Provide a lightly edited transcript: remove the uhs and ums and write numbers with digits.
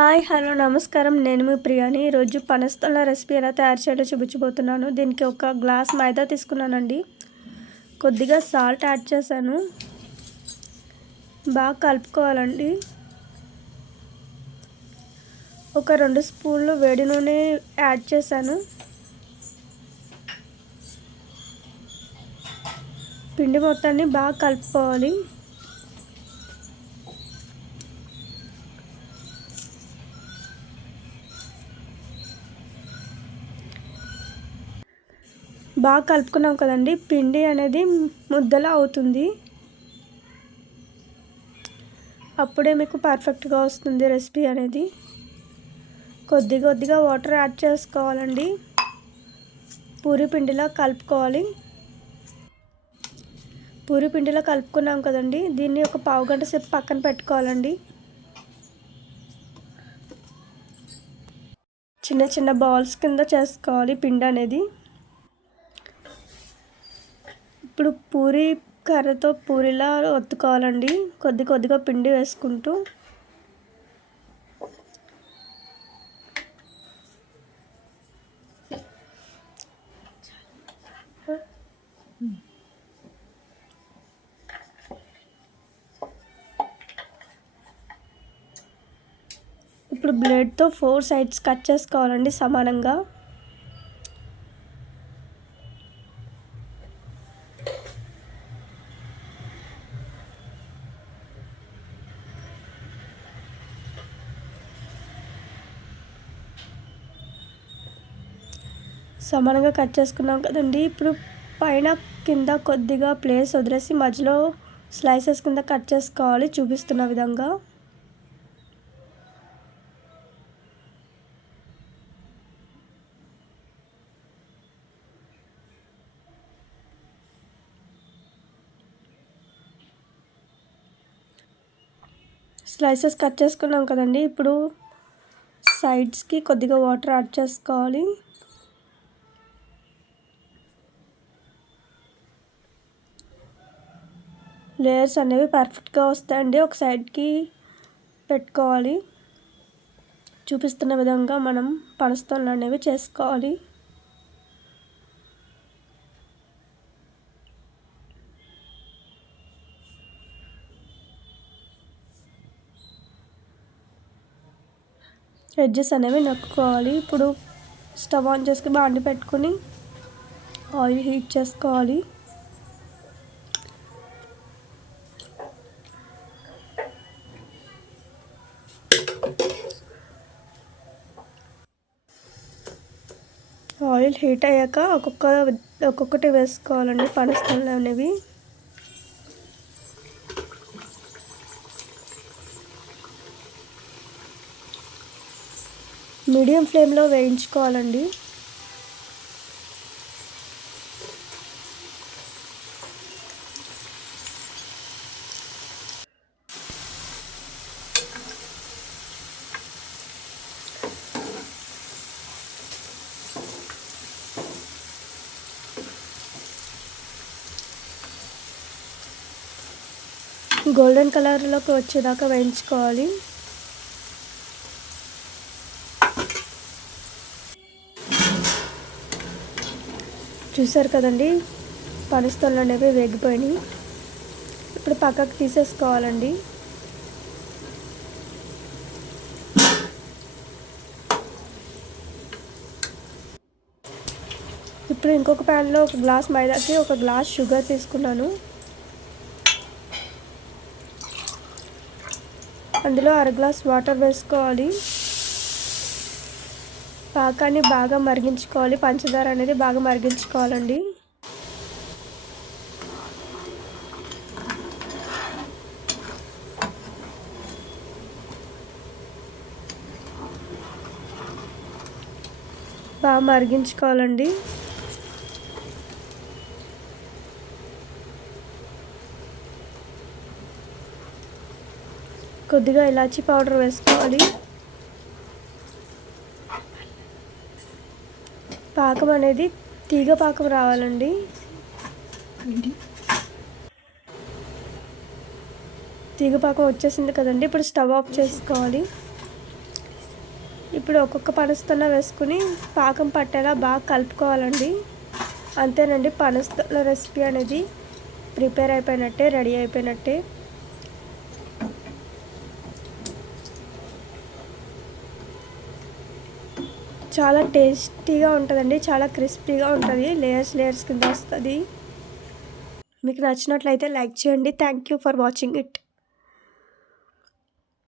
Hi hello నమస్కారం. నేను మీ ప్రియాని. ఈరోజు పనస్తోల రెసిపీ ఎలా తయారు చేయాలో చూపించబోతున్నాను. దీనికి ఒక గ్లాస్ మైదా తీసుకున్నానండి. కొద్దిగా సాల్ట్ యాడ్ చేశాను. బాగా కలుపుకోవాలండి. ఒక 2 స్పూన్లు వేడి నూనె యాడ్ చేశాను. పిండి మొత్తాన్ని బాగా కలుపుకోవాలి. బాగా కలుపుకున్నాం కదండి. పిండి అనేది ముద్దలా అవుతుంది. అప్పుడే మీకు పర్ఫెక్ట్గా వస్తుంది రెసిపీ అనేది. కొద్దిగా వాటర్ యాడ్ చేసుకోవాలండి. పూరి పిండిలా కలుపుకోవాలి. పూరి పిండిలా కలుపుకున్నాం కదండి. దీన్ని ఒక పావు గంట సేపు పక్కన పెట్టుకోవాలండి. చిన్న బాల్స్ కింద చేసుకోవాలి పిండి అనేది. ఇప్పుడు పూరి కర్రతో పూరిలా ఒత్తుకోవాలండి. కొద్దిగా పిండి వేసుకుంటూ ఇప్పుడు బ్లేడ్తో 4 సైడ్స్ కట్ చేసుకోవాలండి సమానంగా. సమానంగా కట్ చేసుకున్నాం కదండి. ఇప్పుడు పైన కింద కొద్దిగా ప్లేస్ వదిలేసి మధ్యలో స్లైసెస్ కింద కట్ చేసుకోవాలి చూపిస్తున్న విధంగా. స్లైసెస్ కట్ చేసుకున్నాం కదండి. ఇప్పుడు సైడ్స్కి కొద్దిగా వాటర్ యాడ్ చేసుకోవాలి. లేయర్స్ అనేవి పర్ఫెక్ట్గా వస్తాయండి. ఒక సైడ్కి పెట్టుకోవాలి. చూపిస్తున్న విధంగా మనం పనస్తోళ్ళు అనేవి చేసుకోవాలి. ఎడ్జెస్ అనేవి నొక్కుకోవాలి. ఇప్పుడు స్టవ్ ఆన్ చేసుకుని బాండి పెట్టుకుని ఆయిల్ హీట్ చేసుకోవాలి. ఆయిల్ హీట్ అయ్యాక ఒక్కొక్కటి వేసుకోవాలండి పనస్తోళ్ళు అనేవి. మీడియం ఫ్లేమ్లో వేయించుకోవాలండి. గోల్డెన్ కలర్లోకి వచ్చేదాకా వేయించుకోవాలి. చూసారు కదండి, పనస్తోళ్ళు అనేవి వేగిపోయినాయి. ఇప్పుడు పక్కకు తీసేసుకోవాలండి. ఇప్పుడు ఇంకొక ప్యాన్లో ఒక గ్లాస్ మైదాకి ఒక గ్లాస్ షుగర్ తీసుకున్నాను. అందులో 1/2 గ్లాస్ వాటర్ వేసుకోవాలి. పాకాన్ని బాగా మరిగించుకోవాలి. పంచదార అనేది బాగా మరిగించుకోవాలండి. బాగా మరిగించుకోవాలండి. కొద్దిగా ఇలాచీ పౌడర్ వేసుకోవాలి. పాకం అనేది తీగ పాకం రావాలండి. తీగపాకం వచ్చేసింది కదండి. ఇప్పుడు స్టవ్ ఆఫ్ చేసుకోవాలి. ఇప్పుడు ఒక్కొక్క పనస్తొన్న వేసుకుని పాకం పట్టేలా బాగా కలుపుకోవాలండి. అంతేనండి, పనస్తొన్న రెసిపీ అనేది ప్రిపేర్ అయిపోయినట్టే, రెడీ అయిపోయినట్టే. చాలా టేస్టీగా ఉంటుందండి, చాలా క్రిస్పీగా ఉంటుంది, లేయర్స్ లేయర్స్ కింద వస్తుంది. మీకు నచ్చినట్లయితే లైక్ చేయండి. Thank you for watching it.